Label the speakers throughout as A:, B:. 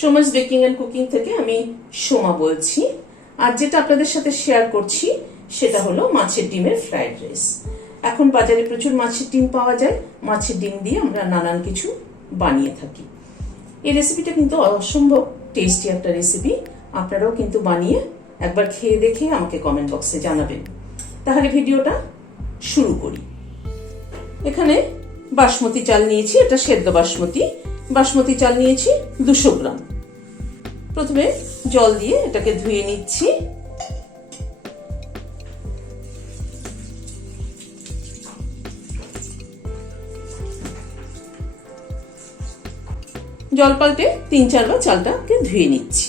A: Soma's baking and cooking থেকে আমি সোমা বলছি। আর যেটা আপনাদের সাথে শেয়ার করছি, সেটা হলো মাছের ডিমের ফ্রাইড রাইস এখন বাজারে প্রচুর মাছের ডিম পাওয়া যায়। মাছের ডিম দিয়ে আমরা নানান কিছু বানিয়ে থাকি। এই রেসিপিটা কিন্তু অসম্ভব টেস্টি একটা রেসিপি আপনারাও কিন্তু বানিয়ে একবার খেয়ে দেখে আমাকে কমেন্ট বক্সে জানাবেন। তাহলে ভিডিওটা শুরু করি। এখানে বাসমতি চাল নিয়েছি, এটা সেদ্ধ বাসমতি। বাসমতি চাল নিয়েছি দুশো গ্রাম। প্রথমে জল দিয়ে এটাকে ধুয়ে নিচ্ছি। জল পাল্টে তিন চারবার চালটাকে ধুয়ে নিচ্ছি।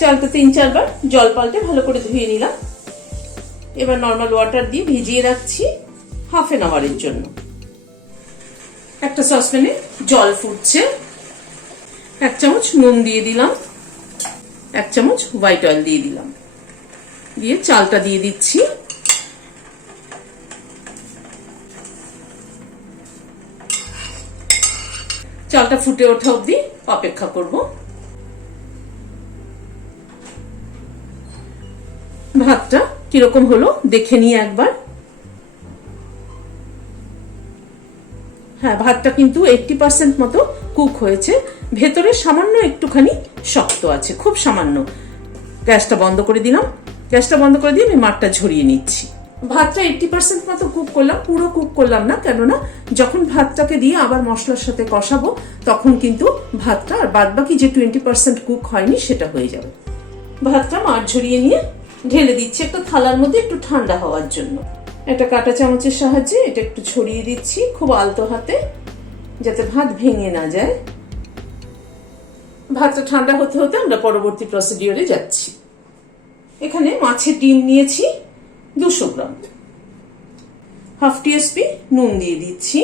A: চালটা তিন চারবার জল পাল্টে ভালো করে ধুয়ে নিলাম। এবার নর্মাল ওয়াটার দিয়ে ভিজিয়ে রাখছি হাফ এন আওয়ারের জন্য। একটা সসপ্যানে জল ফুটছে। এক চামচ নুন দিয়ে দিলাম। এক চামচ হোয়াইট অয়েল দিয়ে দিলাম। দিয়ে চালটা দিয়ে দিচ্ছি। চালটা ফুটে ওঠা অবধি অপেক্ষা করব। ভাতটা কীরকম হলো দেখে নিয়ে একবার। হ্যাঁ ভাতটা কিন্তু এইটটি পার্সেন্ট মতো কুক হয়েছে। ভেতরে সামান্য একটুখানি শক্ত আছে, খুব সামান্য। গ্যাসটা বন্ধ করে দিলাম। গ্যাসটা বন্ধ করে দিয়ে আমি মাঠটা ঝরিয়ে নিচ্ছি। ভাতটা এইটটি পার্সেন্ট মতো কুক করলাম, পুরো কুক করলাম না, কেননা যখন ভাতটাকে দিয়ে আবার মশলার সাথে কষাবো, তখন কিন্তু ভাতটা আর বাদ বাকি যে টোয়েন্টি পার্সেন্ট কুক হয়নি, সেটা হয়ে যাবে। ভাতটা মাঠ ঝরিয়ে নিয়ে ঢেলে দিচ্ছি, একটা থালার মধ্যে একটু ঠান্ডা হওয়ার জন্য। একটা কাঁটা চামচের সাহায্যে এটা একটু ছড়িয়ে দিচ্ছি খুব আলতো হাতে, যাতে ভাত ভেঙে না যায়। ভাতটা ঠান্ডা হতে হতে আমরা পরবর্তী প্রসিডিওরে যাচ্ছি। এখানে মাছের ডিম নিয়েছি দুশো গ্রাম। হাফ টিএসপি নুন দিয়ে দিচ্ছি।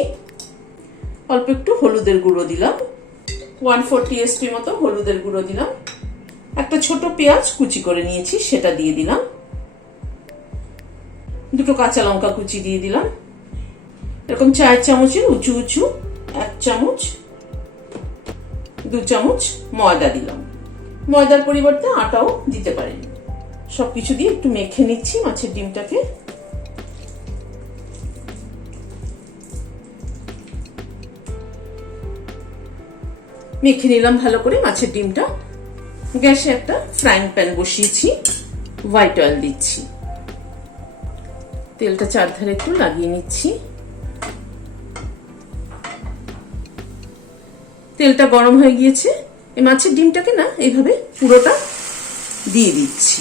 A: অল্প একটু হলুদের গুঁড়ো দিলাম। ওয়ান ফোর টিএসপি মতো হলুদের গুঁড়ো দিলাম। একটা ছোট পেঁয়াজ কুচি করে নিয়েছি, সেটা দিয়ে দিলাম। দুটো কাঁচা লঙ্কা কুচি দিয়ে দিলাম। এরকম চার চামচের উঁচু উঁচু এক চামচ, দু চামচ ময়দা দিলাম। ময়দার পরিবর্তে আটাও দিতে পারেন। সবকিছু দিয়ে একটু মেখে নিচ্ছি মাছের ডিমটাকে। মেখে নিলাম ভালো করে মাছের ডিমটা। গ্যাসে একটা ফ্রাইং প্যান বসিয়েছি, হোয়াইট অয়েল দিচ্ছি। তেলটা চারধারে একটু লাগিয়ে নিচ্ছি। তেলটা গরম হয়ে গিয়েছে। এই মাছের ডিমটাকে না, এইভাবে পুরোটা দিয়ে দিচ্ছি।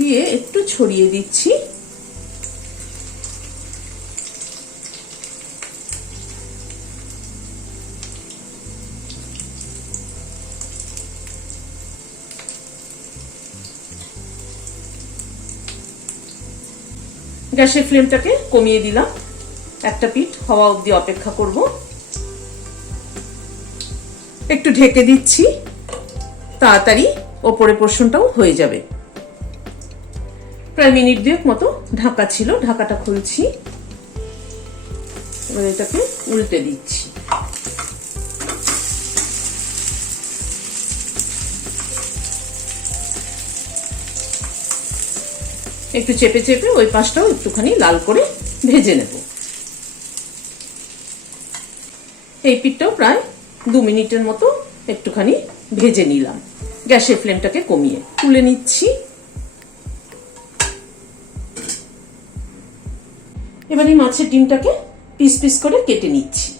A: দিয়ে একটু ছড়িয়ে দিচ্ছি। গ্যাসের ফ্লেমটাকে কমিয়ে দিলাম। একটা পিঠ হওয়া অবধি অপেক্ষা করব। একটু ঢেকে দিচ্ছি। তাড়াতাড়ি ওপরে পোর্শনটাও হয়ে যাবে। প্রায় মিনিট দুয়েক মতো ঢাকা ছিল। ঢাকাটা খুলছি। এবার এটাকে উল্টে দিচ্ছি। একটু চেপে চেপে ওই পাশটাও একটুখানি লাল করে ভেজে নেব। এই পিঠটাও প্রায় দু মিনিটের মতো একটুখানি ভেজে নিলাম। গ্যাসের ফ্লেমটাকে কমিয়ে তুলে নিচ্ছি। এবার এই মাছের ডিমটাকে পিস পিস করে কেটে নিচ্ছি।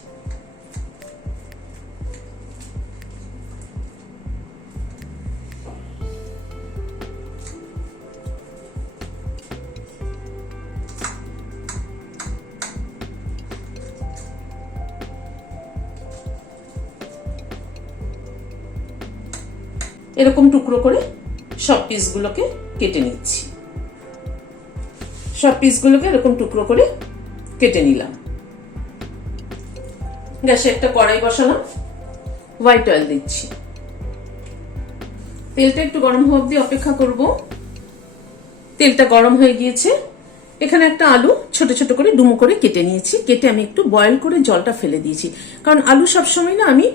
A: এরকম টুকরো করে সব পিসগুলোকে কেটে নিচ্ছি। সব পিসগুলোকে এরকম টুকরো করে কেটে নিলাম। গ্যাসে একটা কড়াই বসালাম হোয়াইট অয়েল দিচ্ছি। তেলটা একটু গরম হওয়া অবধি অপেক্ষা করব। তেলটা গরম হয়ে গিয়েছে। এখানে একটা আলু ছোট ছোট করে ডুমো করে কেটে নিয়েছি। কেটে আমি একটু বয়েল করে জলটা ফেলে দিয়েছি। কারণ আলু সবসময় না আমি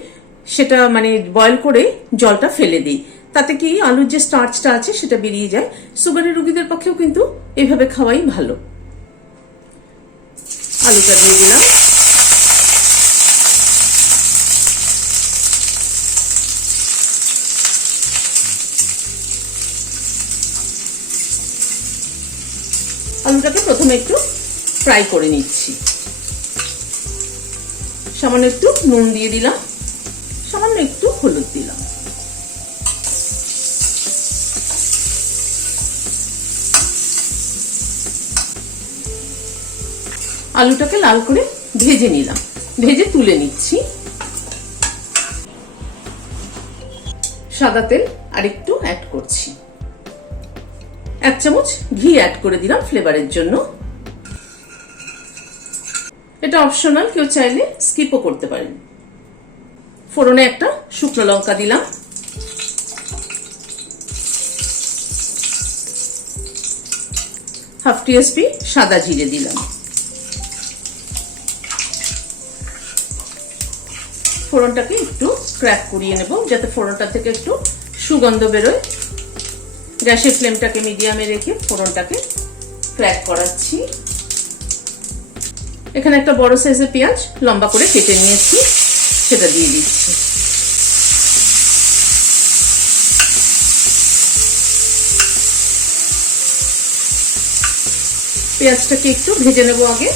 A: সেটা মানে বয়েল করে জলটা ফেলে দিই। তাতে কি আলুর যে স্টার্চটা আছে সেটা বেরিয়ে যায়? সুগারের রুগীদের পক্ষেও কিন্তু এইভাবে খাওয়াই ভালো। আলুটা দিয়ে দিলাম। আলুটাকে প্রথমে একটু ফ্রাই করে নিচ্ছি। সামান্য একটু নুন দিয়ে দিলাম। সামান্য একটু হলুদ দিলাম। আলুটাকে লাল করে ভেজে নিলাম। ভেজে তুলে নিচ্ছি। সাদা তেল আর একটু অ্যাড করছি। এক চামচ ঘি অ্যাড করে দিলাম ফ্লেভারের জন্য। এটা অপশনাল কেউ চাইলে স্কিপও করতে পারেন। ফোড়নে একটা শুকনো লঙ্কা দিলাম। হাফ টিএসপি সাদা জিরে দিলাম। ফোড়নটাকে একটু ক্র্যাক করিয়ে নেব, যাতে ফোড়নটা থেকে একটু সুগন্ধ বেরোয়। গ্যাসের ফ্লেমটাকে মিডিয়ামে রেখে ফোড়নটাকে ক্র্যাক করাচ্ছি। এখানে একটা বড় সাইজের পেঁয়াজ লম্বা করে কেটে নিয়েছি, সেটা দিয়ে দিচ্ছি। পেঁয়াজটাকে একটু ভেজে নেব আগে।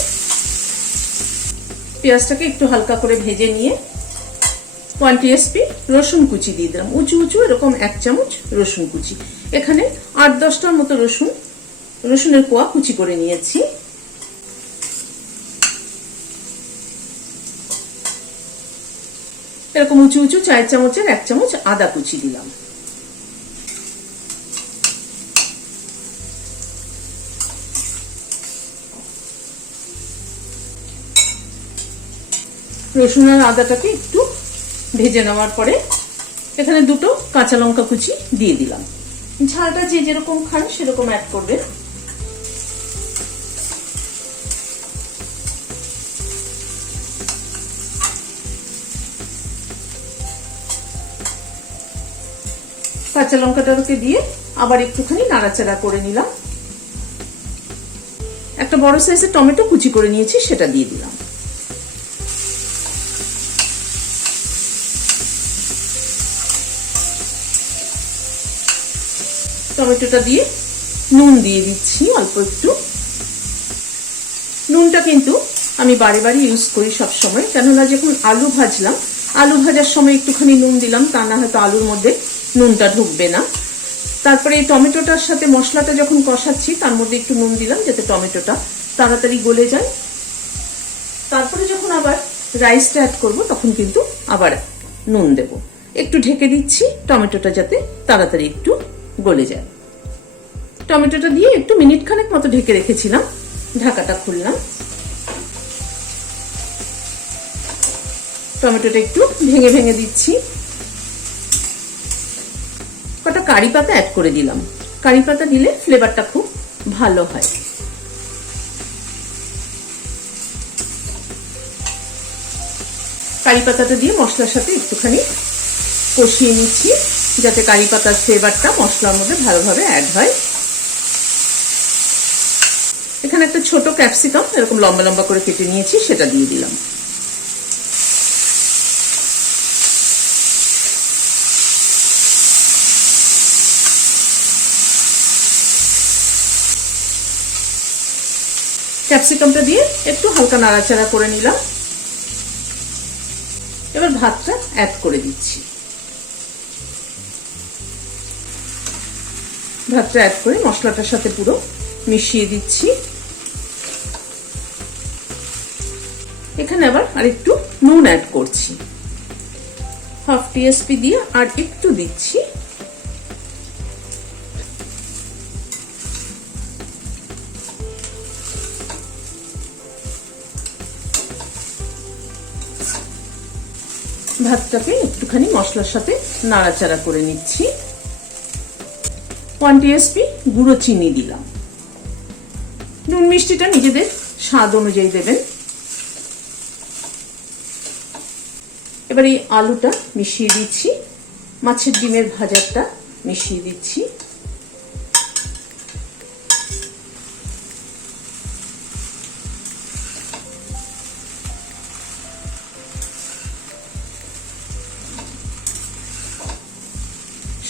A: পেঁয়াজটাকে একটু হালকা করে ভেজে নিয়ে ওয়ান টিএসপি, রসুন কুচি দিয়ে দিলাম। উঁচু উঁচু, এরকম এক চামচ রসুন কুচি। এখানে আট দশটার মতো রসুন, রসুনের কোয়া কুচি করে নিয়েছি। এরকম উঁচু উঁচু, চার চামচের এক চামচ আদা কুচি দিলাম। রসুন আর আদাটাকে একটু ভেজে নেওয়ার পরে এখানে দুটো কাঁচা লঙ্কা কুচি দিয়ে দিলাম। ঝালটা যে যেরকম খান সেরকম অ্যাড করবেন। কাঁচা লঙ্কাটাকে দিয়ে আবার একটুখানি নাড়াচাড়া করে নিলাম। একটা বড় সাইজের টমেটো কুচি করে নিয়েছি, সেটা দিয়ে দিলাম। টমেটোটা দিয়ে নুন দিয়ে দিচ্ছি, অল্প একটু। নুনটা কিন্তু আমি বারে বারে ইউজ করি সব সময় কেননা যখন আলু ভাজলাম, আলু ভাজার সময় একটুখানি নুন দিলাম, তা না হয়তো আলুর মধ্যে নুনটা ঢুকবে না। তারপরে এই টমেটোটার সাথে মশলাটা যখন কষাচ্ছি, তার মধ্যে একটু নুন দিলাম, যাতে টমেটোটা তাড়াতাড়ি গলে যায়। তারপরে যখন আবার রাইসটা অ্যাড করব, তখন কিন্তু আবার নুন দেব। একটু ঢেকে দিচ্ছি, টমেটোটা যাতে তাড়াতাড়ি একটু গলে যায়। টমেটোটা দিয়ে একটু মিনিট খানেক মতো ঢেকে রেখেছিলাম। ঢাকাটা খুললাম। টমেটোটা একটু ভেঙে ভেঙে দিচ্ছি। কটা কারি পাতা অ্যাড করে দিলাম। কারি পাতা দিলে ফ্লেভারটা খুব ভালো হয়। কারি পাতাটা দিয়ে মশলার সাথে একটুখানি কষিয়ে নিচ্ছি। যাতে কারি পাতার ফ্লেভারটা মশলার মধ্যে ভালোভাবে অ্যাড হয়। এখানে একটা ছোট ক্যাপসিকাম এরকম লম্বা লম্বা করে কেটে নিয়েছি, সেটা দিয়ে দিলাম। ক্যাপসিকামটা দিয়ে একটু হালকা নাড়াচাড়া করে নিলাম। এবার ভাতটা অ্যাড করে দিচ্ছি। ভাতটা অ্যাড করে মশলাটার সাথে পুরো মিশিয়ে দিচ্ছি। এখানে আবার আর একটু নুন অ্যাড করছি। হাফ টিএসপি দিয়ে আর একটু দিচ্ছি। ভাতটাকে একটুখানি মশলার সাথে নাড়াচাড়া করে নিচ্ছি। ওয়ান টিএসপি, গুঁড়ো চিনি দিলাম। নুন মিষ্টিটা নিজেদের স্বাদ অনুযায়ী দেবেন। এবার এই আলুটা মিশিয়ে দিচ্ছি, মাছের ডিমের ভাজারটা মিশিয়ে দিচ্ছি।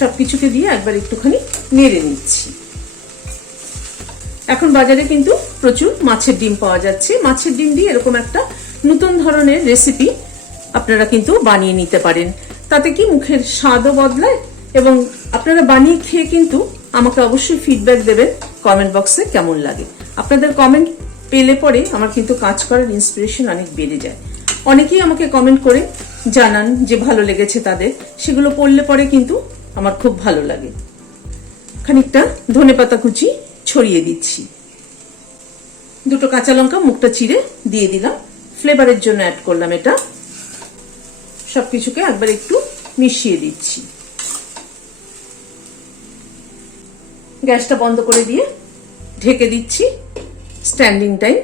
A: সবকিছুকে দিয়ে একবার একটুখানি নেড়ে নিচ্ছি। এখন বাজারে কিন্তু প্রচুর মাছের ডিম পাওয়া যাচ্ছে। মাছের ডিম দিয়ে এরকম একটা নতুন ধরনের রেসিপি আপনারা কিন্তু বানিয়ে নিতে পারেন। তাতে কি মুখের স্বাদও বদলায় এবং আপনারা বানিয়ে খেয়ে কিন্তু আমাকে অবশ্যই ফিডব্যাক দেবেন কমেন্ট বক্সে কেমন লাগে। আপনাদের কমেন্ট পেলে পরে আমার কিন্তু কাজ করার ইন্সপিরেশন অনেক বেড়ে যায়। অনেকেই আমাকে কমেন্ট করে জানান যে ভালো লেগেছে তাদের। সেগুলো পড়লে পরে কিন্তু আমার খুব ভালো লাগে। খানিকটা ধনেপাতা কুচি ছড়িয়ে দিচ্ছি। দুটো কাঁচা লঙ্কা মুখটা চিড়ে দিয়ে দিলাম। ফ্লেভারের জন্য অ্যাড করলাম এটা। সবকিছুকে একবার একটু মিশিয়ে দিচ্ছি। গ্যাসটা বন্ধ করে দিয়ে ঢেকে দিচ্ছি স্ট্যান্ডিং টাইম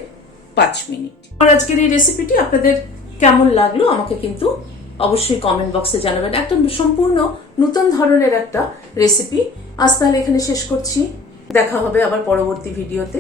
A: পাঁচ মিনিট। আর আজকের এই রেসিপিটি আপনাদের কেমন লাগল আমাকে কিন্তু অবশ্যই কমেন্ট বক্সে জানাবেন। একটা সম্পূর্ণ নতুন ধরনের একটা রেসিপি আজ তাহলে এখানে শেষ করছি। দেখা হবে আবার পরবর্তী ভিডিওতে